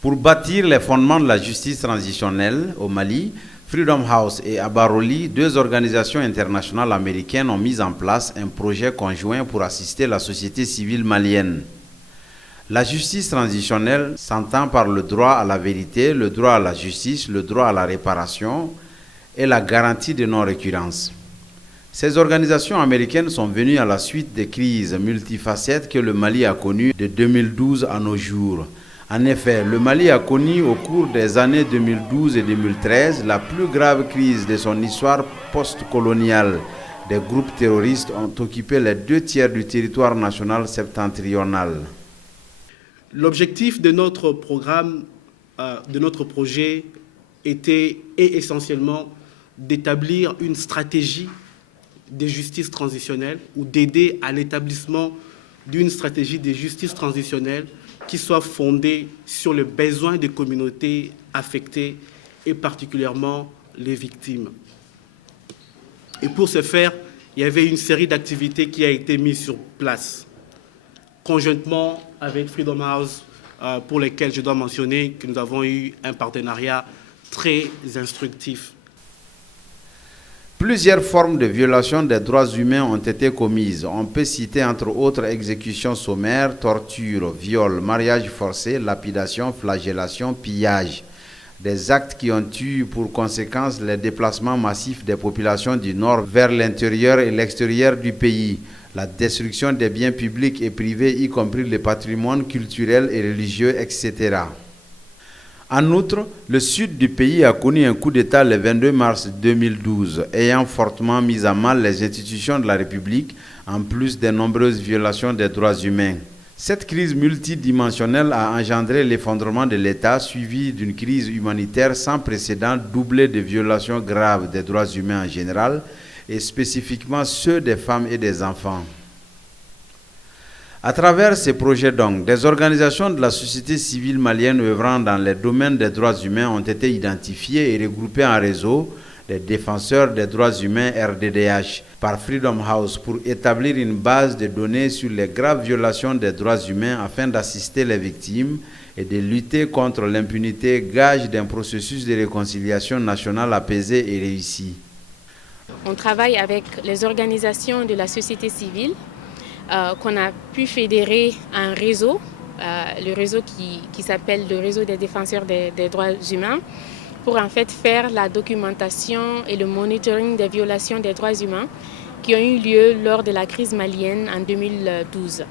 Pour bâtir les fondements de la justice transitionnelle au Mali, Freedom House et Abaroli, deux organisations internationales américaines, ont mis en place un projet conjoint pour assister la société civile malienne. La justice transitionnelle s'entend par le droit à la vérité, le droit à la justice, le droit à la réparation et la garantie de non-récurrence. Ces organisations américaines sont venues à la suite des crises multifacettes que le Mali a connues de 2012 à nos jours. En effet, le Mali a connu au cours des années 2012 et 2013 la plus grave crise de son histoire post-coloniale. Des groupes terroristes ont occupé les 2/3 du territoire national septentrional. L'objectif de notre programme, de notre projet, est essentiellement d'établir une stratégie de justice transitionnelle ou d'aider à l'établissement d'une stratégie de justice transitionnelle qui soit fondée sur les besoins des communautés affectées et particulièrement les victimes. Et pour ce faire, il y avait une série d'activités qui a été mise sur place, conjointement avec Freedom House, pour lesquelles je dois mentionner que nous avons eu un partenariat très instructif. Plusieurs formes de violation des droits humains ont été commises. On peut citer entre autres exécutions sommaires, torture, viol, mariage forcé, lapidation, flagellation, pillage. Des actes qui ont eu pour conséquence les déplacements massifs des populations du nord vers l'intérieur et l'extérieur du pays, la destruction des biens publics et privés, y compris le patrimoine culturel et religieux, etc. En outre, le sud du pays a connu un coup d'État le 22 mars 2012, ayant fortement mis à mal les institutions de la République, en plus des nombreuses violations des droits humains. Cette crise multidimensionnelle a engendré l'effondrement de l'État, suivi d'une crise humanitaire sans précédent, doublée de violations graves des droits humains en général, et spécifiquement ceux des femmes et des enfants. À travers ces projets donc, des organisations de la société civile malienne œuvrant dans les domaines des droits humains ont été identifiées et regroupées en réseau, les défenseurs des droits humains RDDH, par Freedom House pour établir une base de données sur les graves violations des droits humains afin d'assister les victimes et de lutter contre l'impunité, gage d'un processus de réconciliation nationale apaisé et réussi. On travaille avec les organisations de la société civile qu'on a pu fédérer un réseau, le réseau qui s'appelle le réseau des défenseurs des droits humains, pour en fait faire la documentation et le monitoring des violations des droits humains qui ont eu lieu lors de la crise malienne en 2012.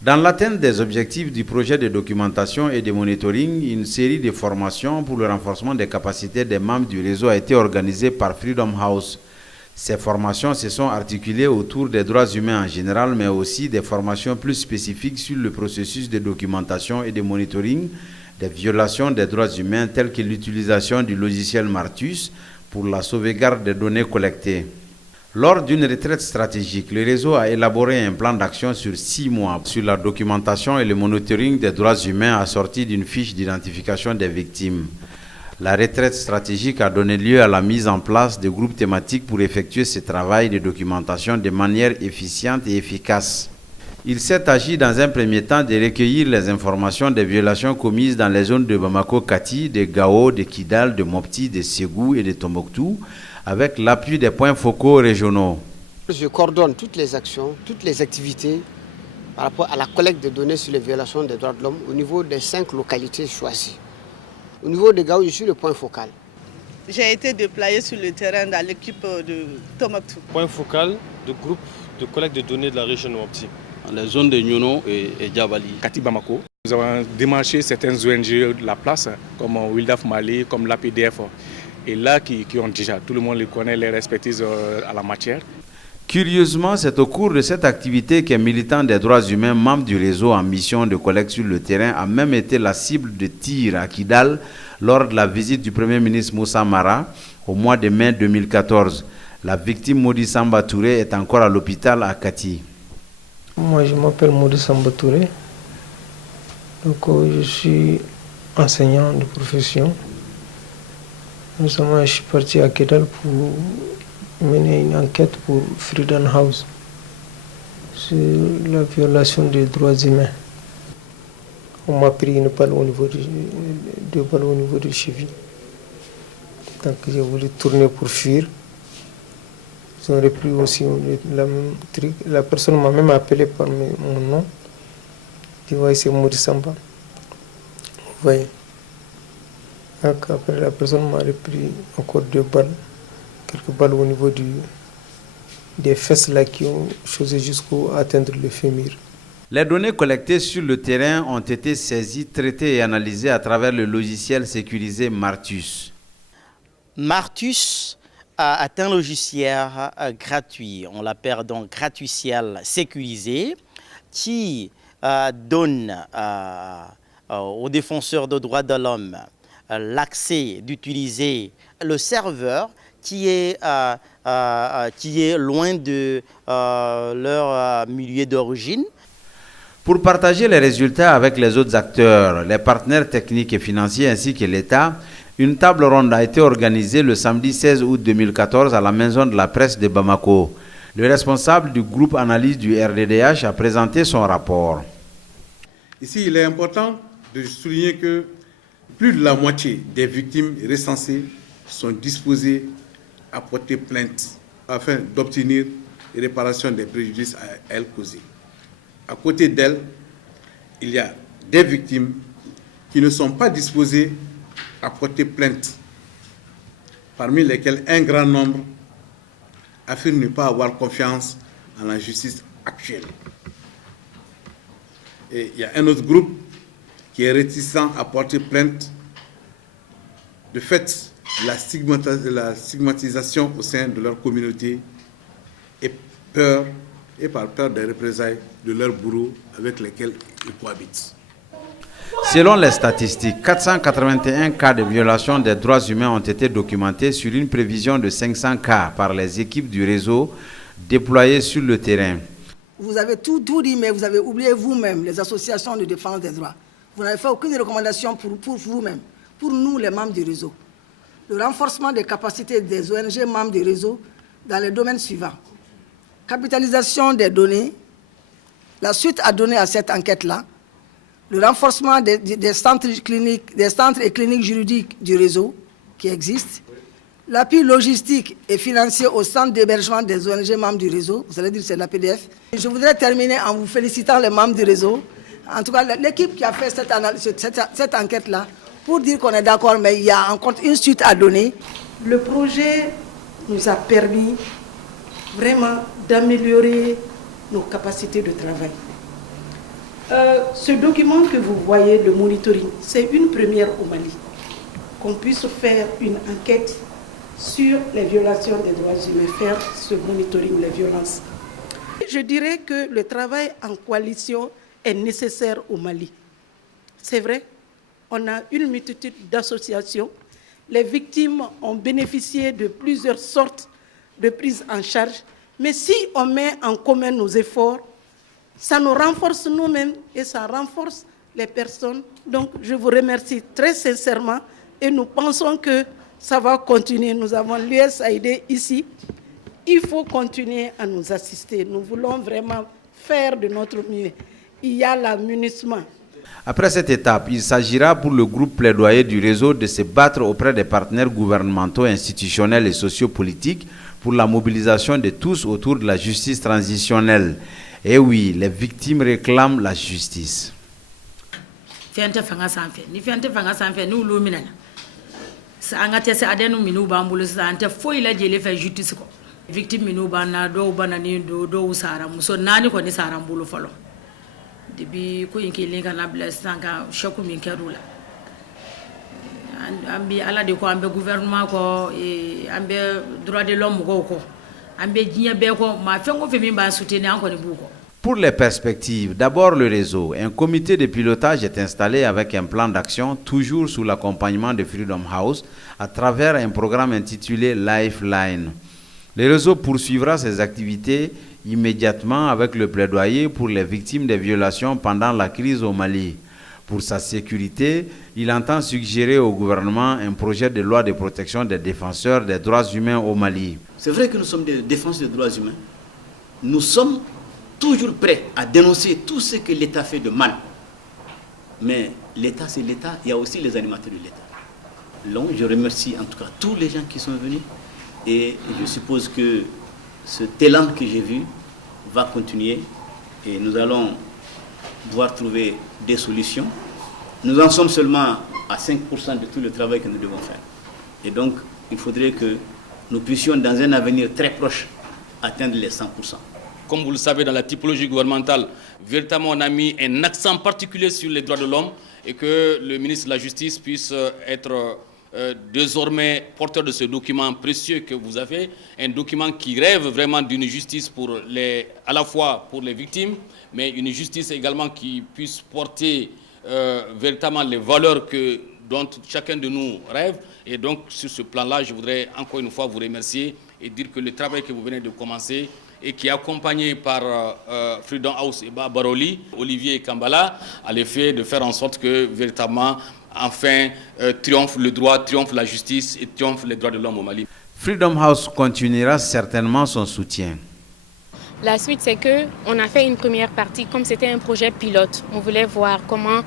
Dans l'atteinte des objectifs du projet de documentation et de monitoring, une série de formations pour le renforcement des capacités des membres du réseau a été organisée par Freedom House. Ces formations se sont articulées autour des droits humains en général, mais aussi des formations plus spécifiques sur le processus de documentation et de monitoring des violations des droits humains, telles que l'utilisation du logiciel Martus pour la sauvegarde des données collectées. Lors d'une retraite stratégique, le réseau a élaboré un plan d'action sur 6 mois sur la documentation et le monitoring des droits humains assorti d'une fiche d'identification des victimes. La retraite stratégique a donné lieu à la mise en place de groupes thématiques pour effectuer ce travail de documentation de manière efficiente et efficace. Il s'est agi dans un premier temps de recueillir les informations des violations commises dans les zones de Bamako-Kati, de Gao, de Kidal, de Mopti, de Ségou et de Tombouctou, avec l'appui des points focaux régionaux. Je coordonne toutes les actions, toutes les activités par rapport à la collecte de données sur les violations des droits de l'homme au niveau des 5 localités choisies. Au niveau de Gao, je suis le point focal. J'ai été déployé sur le terrain dans l'équipe de Tombouctou. Point focal de groupe de collecte de données de la région de Mopti. Les zones de Nyono et Djabali. Kati Bamako. Nous avons démarché certaines ONG de la place, comme Wildaf Mali, comme l'APDF. Et là, qui ont déjà, tout le monde les connaît, les expertises à la matière. Curieusement, c'est au cours de cette activité qu'un militant des droits humains, membre du réseau en mission de collecte sur le terrain, a même été la cible de tirs à Kidal lors de la visite du Premier ministre Moussa Mara au mois de mai 2014. La victime Modi Samba Touré est encore à l'hôpital à Kati. Moi, je m'appelle Modi Samba Touré. Donc, je suis enseignant de profession. Récemment, je suis parti à Kidal pour mener une enquête pour Freedom House sur la violation des droits humains. On m'a pris une balle au niveau deux balles au niveau de cheville. Donc j'ai voulu tourner pour fuir. Ils ont repris aussi la même truc. La personne m'a même appelé par mon nom. Je vois c'est Modi Samba. Vous voyez. Donc après la personne m'a repris encore deux balles. Quelques balles au niveau des fesses là qui ont chose jusqu'à atteindre le fémur. Les données collectées sur le terrain ont été saisies, traitées et analysées à travers le logiciel sécurisé Martus. Martus est un logiciel gratuit, on l'appelle donc gratuitiel sécurisé, qui donne aux défenseurs des droits de l'homme l'accès d'utiliser le serveur qui est loin de leur milieu d'origine. Pour partager les résultats avec les autres acteurs, les partenaires techniques et financiers ainsi que l'État, une table ronde a été organisée le samedi 16 août 2014 à la Maison de la Presse de Bamako. Le responsable du groupe analyse du RDDH a présenté son rapport. Ici, il est important de souligner que plus de la moitié des victimes recensées sont disposées à porter plainte afin d'obtenir réparation des préjudices à elles causés. À côté d'elles, il y a des victimes qui ne sont pas disposées à porter plainte, parmi lesquelles un grand nombre affirment ne pas avoir confiance en la justice actuelle. Et il y a un autre groupe qui est réticent à porter plainte de fait la stigmatisation au sein de leur communauté et par peur des représailles de leurs bourreaux avec lesquels ils cohabitent. Selon les statistiques, 481 cas de violation des droits humains ont été documentés sur une prévision de 500 cas par les équipes du réseau déployées sur le terrain. Vous avez tout dit, mais vous avez oublié vous-même les associations de défense des droits. Vous n'avez fait aucune recommandation pour vous-même, pour nous les membres du réseau. Le renforcement des capacités des ONG membres du réseau dans les domaines suivants. Capitalisation des données, la suite à donner à cette enquête-là, le renforcement des centres et cliniques juridiques du réseau qui existent, l'appui logistique et financier au centre d'hébergement des ONG membres du réseau, vous allez dire c'est l'APDF. Je voudrais terminer en vous félicitant les membres du réseau, en tout cas l'équipe qui a fait cette enquête-là, pour dire qu'on est d'accord, mais il y a encore une suite à donner. Le projet nous a permis vraiment d'améliorer nos capacités de travail. Ce document que vous voyez, le monitoring, c'est une première au Mali, qu'on puisse faire une enquête sur les violations des droits humains, faire ce monitoring, les violences. Je dirais que le travail en coalition est nécessaire au Mali. C'est vrai, on a une multitude d'associations. Les victimes ont bénéficié de plusieurs sortes de prises en charge. Mais si on met en commun nos efforts, ça nous renforce nous-mêmes et ça renforce les personnes. Donc, je vous remercie très sincèrement et nous pensons que ça va continuer. Nous avons l'USAID ici. Il faut continuer à nous assister. Nous voulons vraiment faire de notre mieux. Il y a la MINUSMA. Après cette étape, il s'agira pour le groupe plaidoyer du réseau de se battre auprès des partenaires gouvernementaux, institutionnels et sociopolitiques pour la mobilisation de tous autour de la justice transitionnelle. Et oui, les victimes réclament la justice. Depuis ko inki linga na blesanga shoku min kerula ambi ala de ko ambe gouvernement ko e ambe droit de l'homme ko ambe jinya be ko ma fengo fe min ba soutenir encore ni buko. Pour les perspectives, d'abord le réseau. Un comité de pilotage est installé avec un plan d'action, toujours sous l'accompagnement de Freedom House, à travers un programme intitulé Lifeline. Le réseau poursuivra ses activités immédiatement avec le plaidoyer pour les victimes des violations pendant la crise au Mali. Pour sa sécurité, il entend suggérer au gouvernement un projet de loi de protection des défenseurs des droits humains au Mali. C'est vrai que nous sommes des défenseurs des droits humains. Nous sommes toujours prêts à dénoncer tout ce que l'État fait de mal. Mais l'État, c'est l'État. Il y a aussi les animateurs de l'État. Donc, je remercie en tout cas tous les gens qui sont venus. Et je suppose que cet élan que j'ai vu va continuer. Et nous allons devoir trouver des solutions. Nous en sommes seulement à 5% de tout le travail que nous devons faire. Et donc, il faudrait que nous puissions, dans un avenir très proche, atteindre les 100%. Comme vous le savez, dans la typologie gouvernementale, véritablement, on a mis un accent particulier sur les droits de l'homme et que le ministre de la Justice puisse être désormais porteur de ce document précieux que vous avez, un document qui rêve vraiment d'une justice à la fois pour les victimes, mais une justice également qui puisse porter véritablement les valeurs dont chacun de nous rêve. Et donc, sur ce plan-là, je voudrais encore une fois vous remercier et dire que le travail que vous venez de commencer et qui est accompagné par Freedom House et Baroli, Olivier et Kambala, a l'effet de faire en sorte que véritablement, enfin, triomphe le droit, triomphe la justice et triomphe les droits de l'homme au Mali. Freedom House continuera certainement son soutien. La suite, c'est qu'on a fait une première partie, comme c'était un projet pilote. On voulait voir comment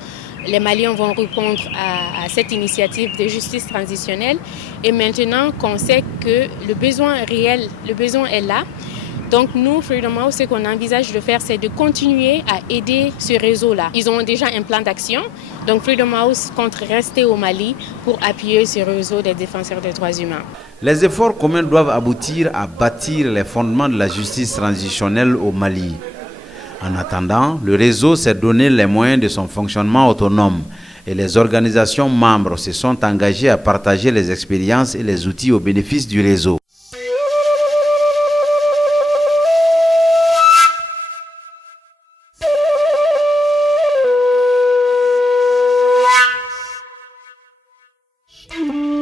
les Maliens vont répondre à cette initiative de justice transitionnelle. Et maintenant qu'on sait que le besoin réel, le besoin est là, donc nous, Freedom House, ce qu'on envisage de faire, c'est de continuer à aider ce réseau-là. Ils ont déjà un plan d'action, donc Freedom House compte rester au Mali pour appuyer ce réseau des défenseurs des droits humains. Les efforts communs doivent aboutir à bâtir les fondements de la justice transitionnelle au Mali. En attendant, le réseau s'est donné les moyens de son fonctionnement autonome et les organisations membres se sont engagées à partager les expériences et les outils au bénéfice du réseau. Thank you.